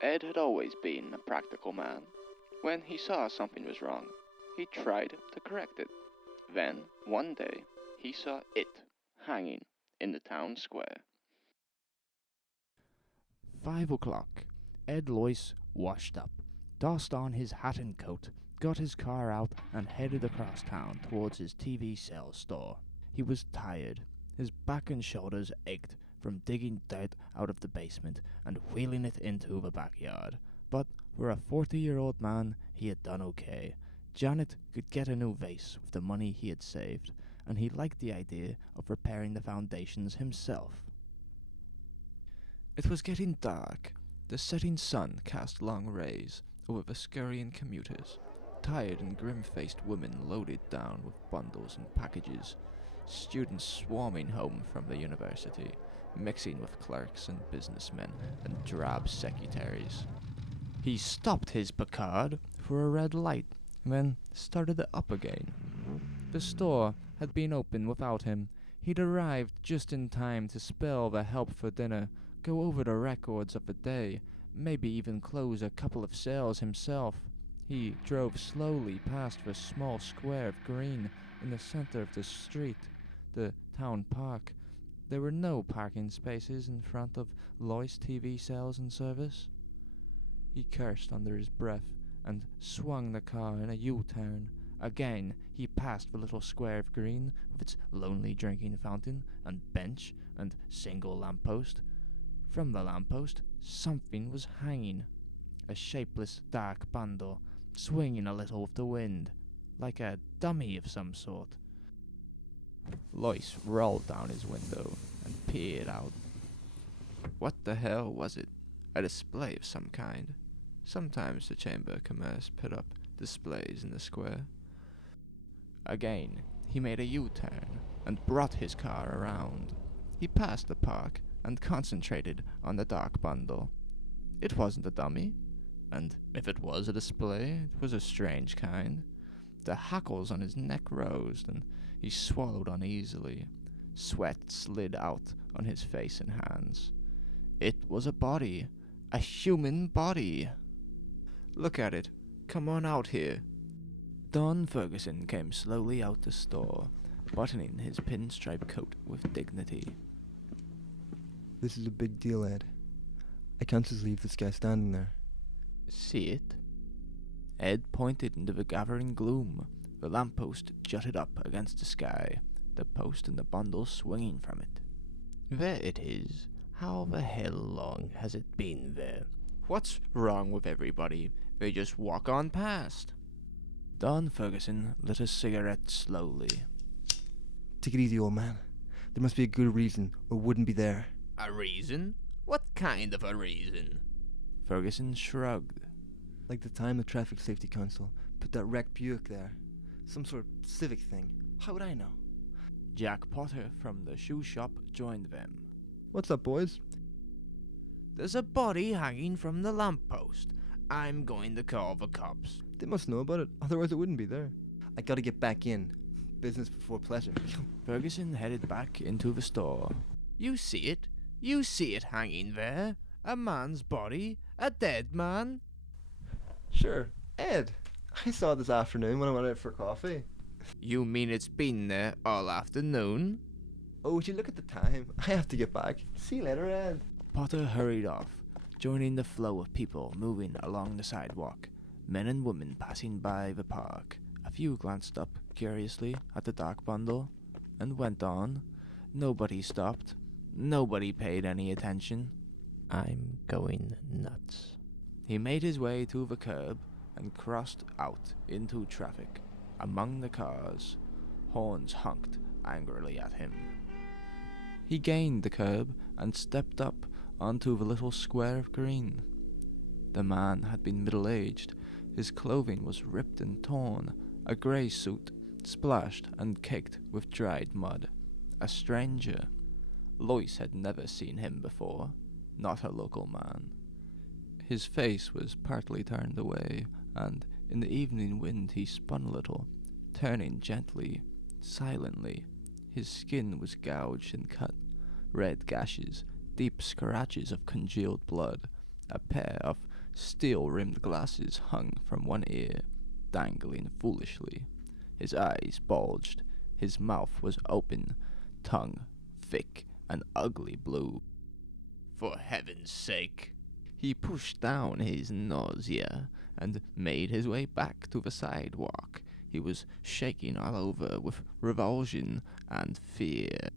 Ed had always been a practical man. When he saw something was wrong, he tried to correct it. Then, one day, he saw it hanging in the town square. 5 o'clock. Ed Loyce washed up, tossed on his hat and coat, got his car out, and headed across town towards his TV sales store. He was tired. His back and shoulders ached from digging dirt out of the basement and wheeling it into the backyard. But for a 40-year-old man, he had done okay. Janet could get a new vase with the money he had saved, and he liked the idea of repairing the foundations himself. It was getting dark. The setting sun cast long rays over the scurrying commuters. Tired and grim-faced women loaded down with bundles and packages. Students swarming home from the university, mixing with clerks and businessmen and drab secretaries. He stopped his Packard for a red light, then started it up again. The store had been open without him. He'd arrived just in time to spell the help for dinner, go over the records of the day, maybe even close a couple of sales himself. He drove slowly past the small square of green in the center of the street, the town park. There were no parking spaces in front of Loyce TV Sales and Service. He cursed under his breath and swung the car in a U-turn. Again, he passed the little square of green with its lonely drinking fountain and bench and single lamppost. From the lamppost, something was hanging. A shapeless, dark bundle, swinging a little with the wind, like a dummy of some sort. Loyce rolled down his window and peered out. What the hell was it? A display of some kind. Sometimes the Chamber of Commerce put up displays in the square. Again, he made a U-turn and brought his car around. He passed the park and concentrated on the dark bundle. It wasn't a dummy, and if it was a display, it was a strange kind. The hackles on his neck rose, and he swallowed uneasily. Sweat slid out on his face and hands. It was a body. A human body. Look at it. Come on out here. Don Ferguson came slowly out the store, buttoning his pinstripe coat with dignity. This is a big deal, Ed. I can't just leave this guy standing there. See it? Ed pointed into the gathering gloom. The lamppost jutted up against the sky, the post and the bundle swinging from it. There it is. How the hell long has it been there? What's wrong with everybody? They just walk on past. Don Ferguson lit a cigarette slowly. Take it easy, old man. There must be a good reason, or wouldn't be there. A reason? What kind of a reason? Ferguson shrugged. Like the time the Traffic Safety Council put that wrecked Buick there. Some sort of civic thing. How would I know? Jack Potter from the shoe shop joined them. What's up, boys? There's a body hanging from the lamppost. I'm going to call the cops. They must know about it, otherwise it wouldn't be there. I gotta get back in. Business before pleasure. Ferguson headed back into the store. You see it? You see it hanging there? A man's body? A dead man? Sure. Ed, I saw it this afternoon when I went out for coffee. You mean it's been there all afternoon? Oh, would you look at the time? I have to get back. See you later, Ed. Potter hurried off, joining the flow of people moving along the sidewalk, men and women passing by the park. A few glanced up curiously at the dark bundle, and went on. Nobody stopped. Nobody paid any attention. I'm going nuts. He made his way to the curb and crossed out into traffic. Among the cars, horns honked angrily at him. He gained the curb and stepped up onto the little square of green. The man had been middle-aged. His clothing was ripped and torn, a grey suit, splashed and caked with dried mud. A stranger. Loyce had never seen him before, not a local man. His face was partly turned away, and in the evening wind he spun a little, turning gently, silently. His skin was gouged and cut, red gashes, deep scratches of congealed blood. A pair of Steel-rimmed glasses hung from one ear, dangling foolishly. His eyes bulged. His mouth was open, tongue thick and ugly blue. For heaven's sake! He pushed down his nausea and made his way back to the sidewalk. He was shaking all over with revulsion and fear.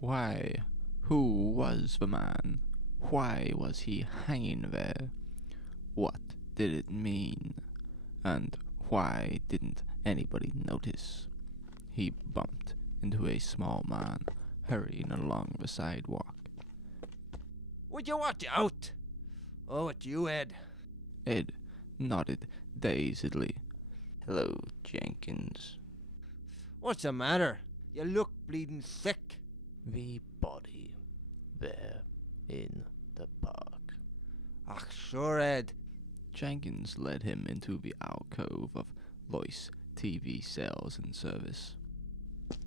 Why? Who was the man? Why was he hanging there? What did it mean? And why didn't anybody notice? He bumped into a small man hurrying along the sidewalk. Would you watch out? Oh, it's you, Ed. Ed nodded dazedly. Hello, Jenkins. What's the matter? You look bleeding sick. The body there in the park. Ach, sure, Ed. Jenkins led him into the alcove of Lois TV Sales and Service.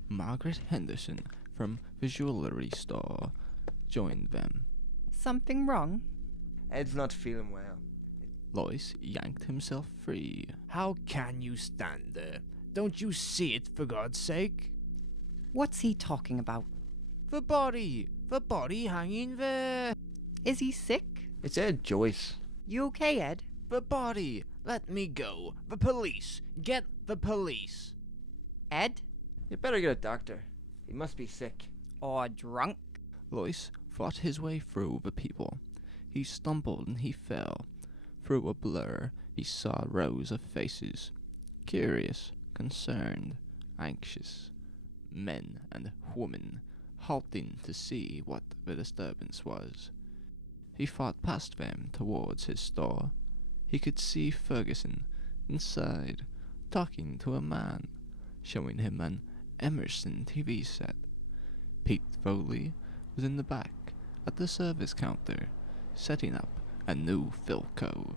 Margaret Henderson from the jewelry store joined them. Something wrong? Ed's not feeling well. Lois yanked himself free. How can you stand there? Don't you see it, for God's sake? What's he talking about? The body hanging there. Is he sick? It's Ed Joyce. You okay, Ed? The body. Let me go. The police. Get the police. Ed? You better get a doctor. He must be sick. Or drunk? Lois fought his way through the people. He stumbled and he fell. Through a blur, he saw rows of faces. Curious, concerned, anxious. Men and women, halting to see what the disturbance was. He fought past them towards his store. He could see Ferguson inside, talking to a man, showing him an Emerson TV set. Pete Foley was in the back, at the service counter, setting up a new Philco.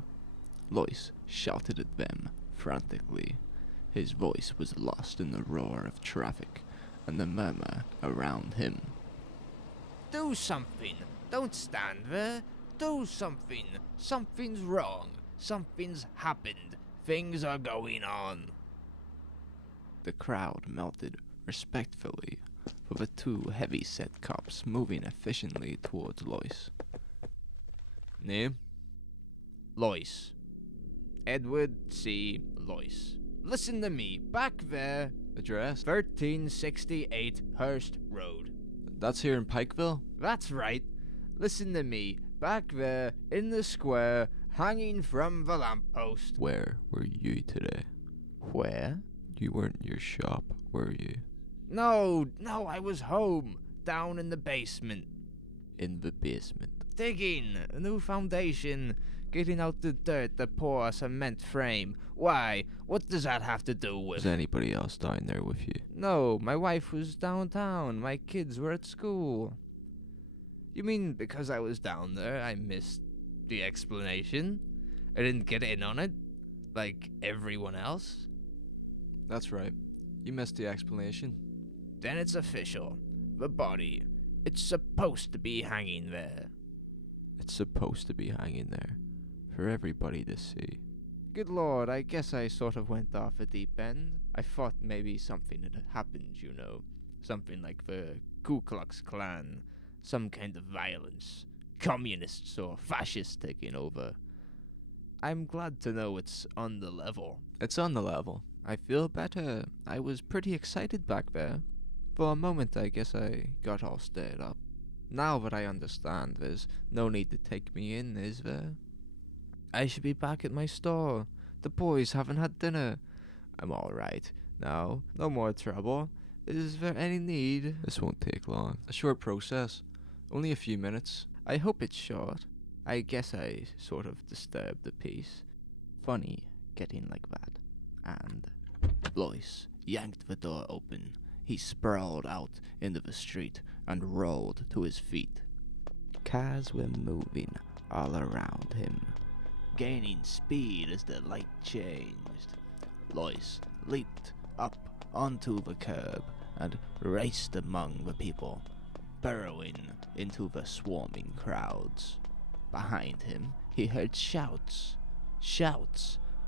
Lois shouted at them frantically. His voice was lost in the roar of traffic and the murmur around him. Do something. Don't stand there. Do something. Something's wrong. Something's happened. Things are going on. The crowd melted respectfully, with the two heavy-set cops moving efficiently towards Lois. Name? Lois. Edward C. Lois. Listen to me. Back there. Address? 1368 Hurst Road. That's here in Pikeville? That's right. Listen to me. Back there, in the square, hanging from the lamppost. Where were you today? Where? You weren't in your shop, were you? No, I was home. Down in the basement. In the basement. Digging. A new foundation. Getting out the dirt to pour a cement frame. Why? What does that have to do with... Was anybody else down there with you? No, my wife was downtown. My kids were at school. You mean because I was down there, I missed the explanation? I didn't get in on it? Like everyone else? That's right. You missed the explanation. Then it's official. The body. It's supposed to be hanging there. It's supposed to be hanging there. For everybody to see. Good Lord, I guess I sort of went off a deep end. I thought maybe something had happened, you know. Something like the Ku Klux Klan. Some kind of violence. Communists or fascists taking over. I'm glad to know it's on the level. It's on the level. I feel better. I was pretty excited back there. For a moment, I guess I got all stirred up. Now that I understand, there's no need to take me in, is there? I should be back at my store. The boys haven't had dinner. I'm alright. Now, no more trouble. Is there any need? This won't take long. A short process. Only a few minutes. I hope it's short. I guess I sort of disturbed the peace. Funny getting like that. And Lois yanked the door open. He sprawled out into the street and rolled to his feet. Cars were moving all around him, gaining speed as the light changed. Lois leaped up onto the curb and raced among the people, burrowing into the swarming crowds. Behind him, He heard shouts,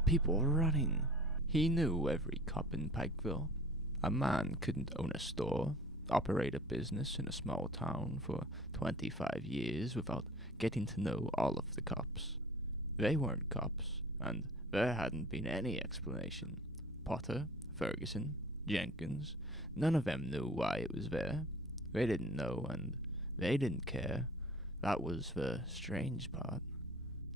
people running. He knew every cop in Pikeville. A man couldn't own a store, operate a business in a small town for 25 years without getting to know all of the cops. They weren't cops, and there hadn't been any explanation. Potter, Ferguson, Jenkins, none of them knew why it was there. They didn't know, and they didn't care. That was the strange part.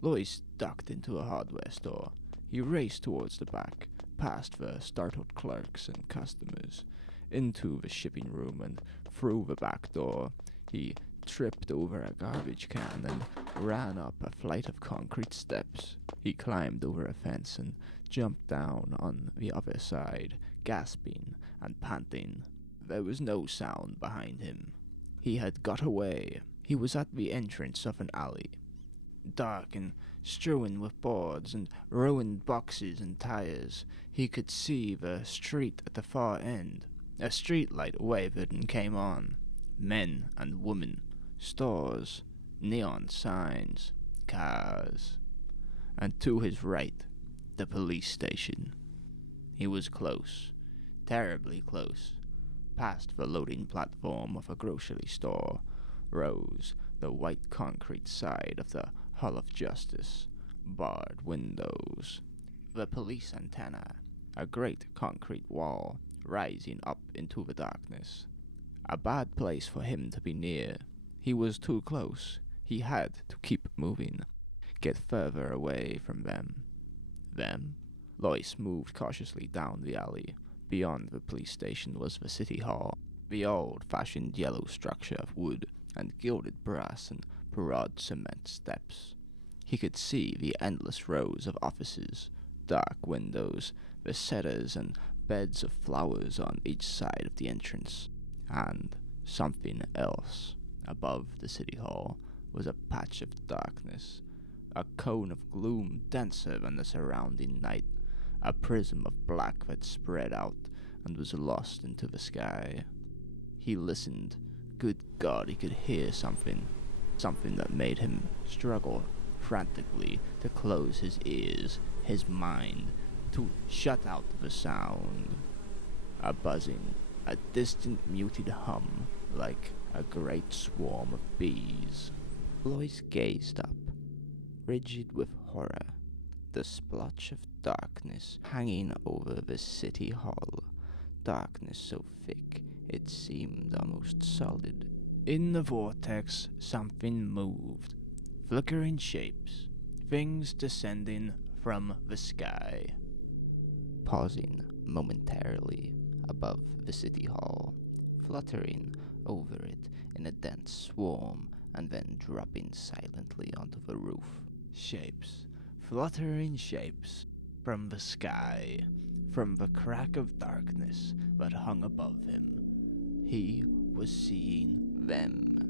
Lois ducked into a hardware store. He raced towards the back, past the startled clerks and customers, into the shipping room and through the back door. He tripped over a garbage can and ran up a flight of concrete steps. He climbed over a fence and jumped down on the other side, gasping and panting. There was no sound behind him. He had got away. He was at the entrance of an alley, dark and strewn with boards and ruined boxes and tires. He could see the street at the far end. A street light wavered and came on. Men and women, stores, neon signs, cars. And to his right, the police station. He was close, terribly close. Past the loading platform of a grocery store rose the white concrete side of the Hall of Justice, barred windows. The police antenna, a great concrete wall rising up into the darkness. A bad place for him to be near. He was too close. He had to keep moving, get further away from them. Them? Lois moved cautiously down the alley. Beyond the police station was the city hall, the old-fashioned yellow structure of wood and gilded brass and broad cement steps. He could see the endless rows of offices, dark windows, the setters and beds of flowers on each side of the entrance. And something else. Above the city hall was a patch of darkness, a cone of gloom denser than the surrounding night, a prism of black that spread out and was lost into the sky. He listened. Good God, he could hear something that made him struggle frantically to close his ears, his mind, to shut out the sound. A buzzing, a distant muted hum, like a great swarm of bees. Lois gazed up, rigid with horror, the splotch of darkness hanging over the city hall, darkness so thick it seemed almost solid. In the vortex, something moved, flickering shapes, things descending from the sky. Pausing momentarily above the city hall, fluttering over it in a dense swarm, and then dropping silently onto the roof. Shapes, fluttering shapes, from the sky, from the crack of darkness that hung above him. He was seeing them.